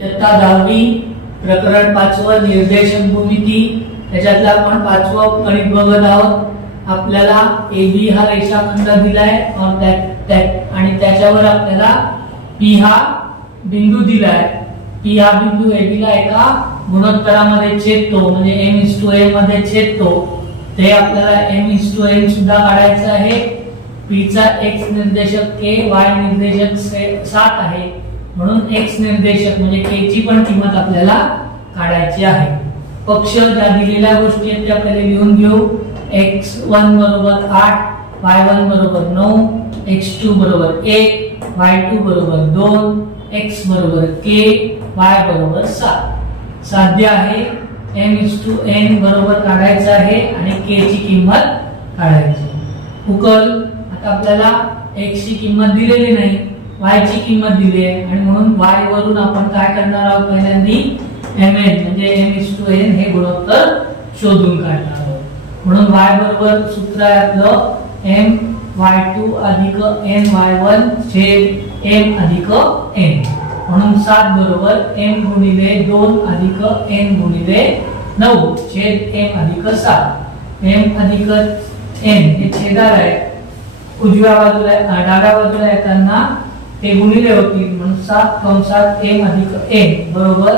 इयत्ता 10वी प्रकरण 5 निर्देशक भूमिती त्याच्यातला आपण 5वं गणित बघत आहोत। आपल्याला AB हा रेषाखंड दिलाय आणि त्याच्यावर आपल्याला P हा बिंदू दिलाय। P हा बिंदू AB ला एका गुणोत्तरामध्ये छेदतो म्हणजे m:n मध्ये छेदतो। ते आपल्याला m:n सुद्धा काढायचं आहे। P चा x निर्देशक k y निर्देशक 7 आहे म्हणून x निर्देशक म्हणजे k ची पण किंमत आपल्याला काढायची आहे। पक्ष ज्या दिलेल्या गोष्टी आहेत त्या पहिले लिहून घेऊ। x1 बरोबर 8 y1 बरोबर 9 x2 बरोबर 1 y2 बरोबर 2 x बरोबर k y बरोबर 7। साध्य आहे m:n बरोबर काढायचं आहे आणि k ची किंमत काढायची। उकल आता आपल्याला x ची किंमत दिलेली नाही, y ची किंमत दिली आहे आणि म्हणून y वरून आपण काय करणार आहोत, पहिल्यांदी mn म्हणजे m:n हे गुणोत्तर शोधून काढणार आहोत। म्हणून y बरोबर सूत्र आहे आपलं my2 अधिक my1 छेद m अधिक n। म्हणून 7 बरोबर m गुणिले 2 अधिक n गुणिले 9 छेद m अधिक 7। m अधिक n हे छेदार आहे, उजव्या बाजूला डाव्या बाजूला येताना ते गुणिले होतील म्हणून 7 कंसात m अधिक n बरोबर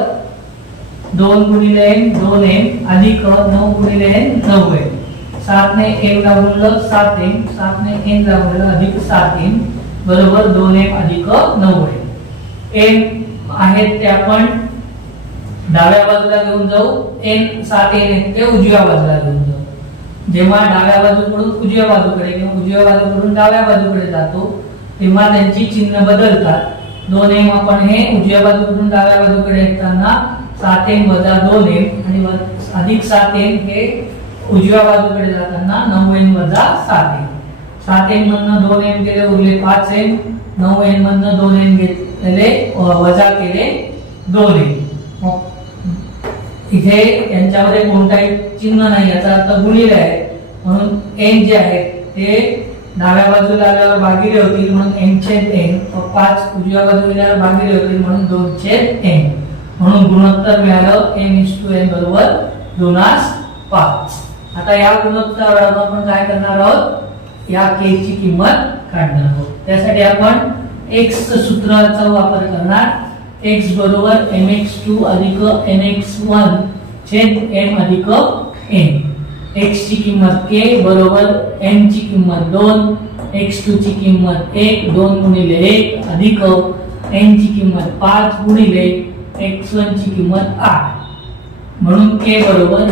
2 गुणिले n 2m अधिक 9 गुणिले n 9m। 7 ने m ला गुणलं 7m, 7 ने n ला गुणलं अधिक 7m बरोबर 2m अधिक 9m। n आहेत ते आपण डाव्या बाजूला घेऊन जाऊ, n 7n ते उजव्या बाजूला घेऊन जाऊ। जेव्हा डाव्या बाजूकडून उजव्या बाजूकडे किंवा उजव्या बाजूकडून डाव्या बाजूकडे जातो तेव्हा त्यांची चिन्ह बदलतात। 2m आपण हे उजव्या बाजूकडून डाव्या बाजूकडे येताना 7m वजा 2m आणि अधिक 7m हे उजव्या बाजूकडे जाताना 9m वजा 7m। 7m मधनं 2m गेले उरले 5m, 9m मधनं 2m घेतलेले वजा केले 2m। इथे यांच्यामध्ये कोणताही चिन्ह नाही, याचा अर्थ गुणिले आहे म्हणून n जे आहे ते डाव्या बाजूला आल्यावर भागिले होतील म्हणून n/n, 5 उजव्या बाजूला आल्यावर भागिले होतील म्हणून 2/n। म्हणून गुणोत्तर मिळालं m:n बरोबर 2:5। आता या गुणोत्तरावर आपण काय करणार आहोत, या k ची किंमत काढणार आहोत। त्यासाठी आपण x सूत्राचा वापर करणार। x बरोबर mx2 अधिक nx1 छेद m अधिक n। x ची किंमत k बरोबर m ची किंमत 2 x2 ची किंमत 1 2 गुणिले 1 अधिक n ची किंमत 5 गुणिले x1 ची किंमत 8 म्हणून k बरोबर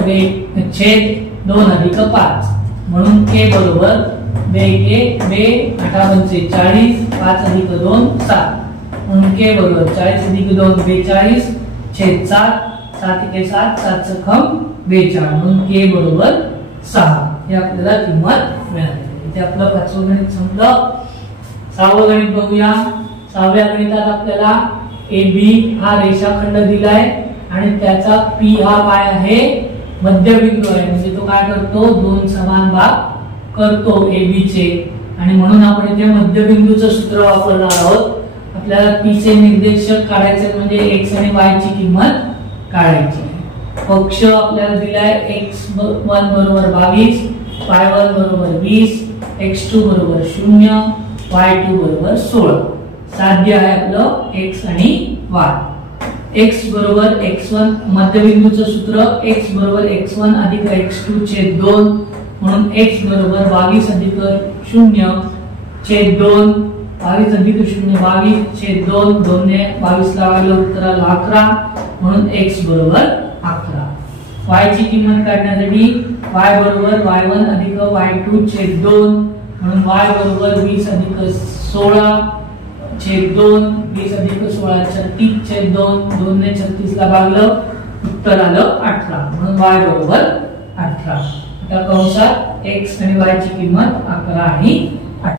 छेद 2 अधिक 5 म्हणून k बरोबर 2 8 40 5 अधिक 2 7 म्हणून k बरोबर 40 अधिक 2 42 छेद 7 7 1 7 7 6 42 म्हणून k बरोबर 6 हे आपल्याला किंमत मिळाली। इथे आपलं 5वं गणित संपलं। 6वं गणित बघूया। 6व्या गणितात आपल्याला AB हा रेषाखंड दिलाय आणि त्याचा P हा काय आहे, मध्यबिंदू आहे म्हणजे तो काय करतो, दोन समान भाग करतो AB चे आणि म्हणून आपण इथे मध्यबिंदूचं सूत्र वापरणार आहोत। आपल्याला P चे निर्देशक काढायचे म्हणजे x आणि y ची किंमत काढायची आहे। पक्ष आपल्याला दिलाय x1 बरोबर 22 y1 बरोबर 20 x2 बरोबर 0 y2 बरोबर 16। साध्य आहे आपलं x आणि y। x बरोबर x1 मध्यबिंदूचं सूत्र x बरोबर x1 अधिक x2 छेद 2 म्हणून x बरोबर 22 अधिक 0 छेद 2 22 अधिक 0 22 छेद 2 2 ने 22 ला वाढलं उत्तराला 11 म्हणून x बरोबर 11। y ची किंमत काढण्यासाठी y बरोबर y1 अधिक y2 छेद 2 म्हणून y बरोबर 20 अधिक 16 छेद 2 20 अधिक 16 36 छेद 2 2 ने 36 ला भागलं उत्तर आलं 18 म्हणून y बरोबर 18। आता कंसात x आणि y ची किंमत 11 आणि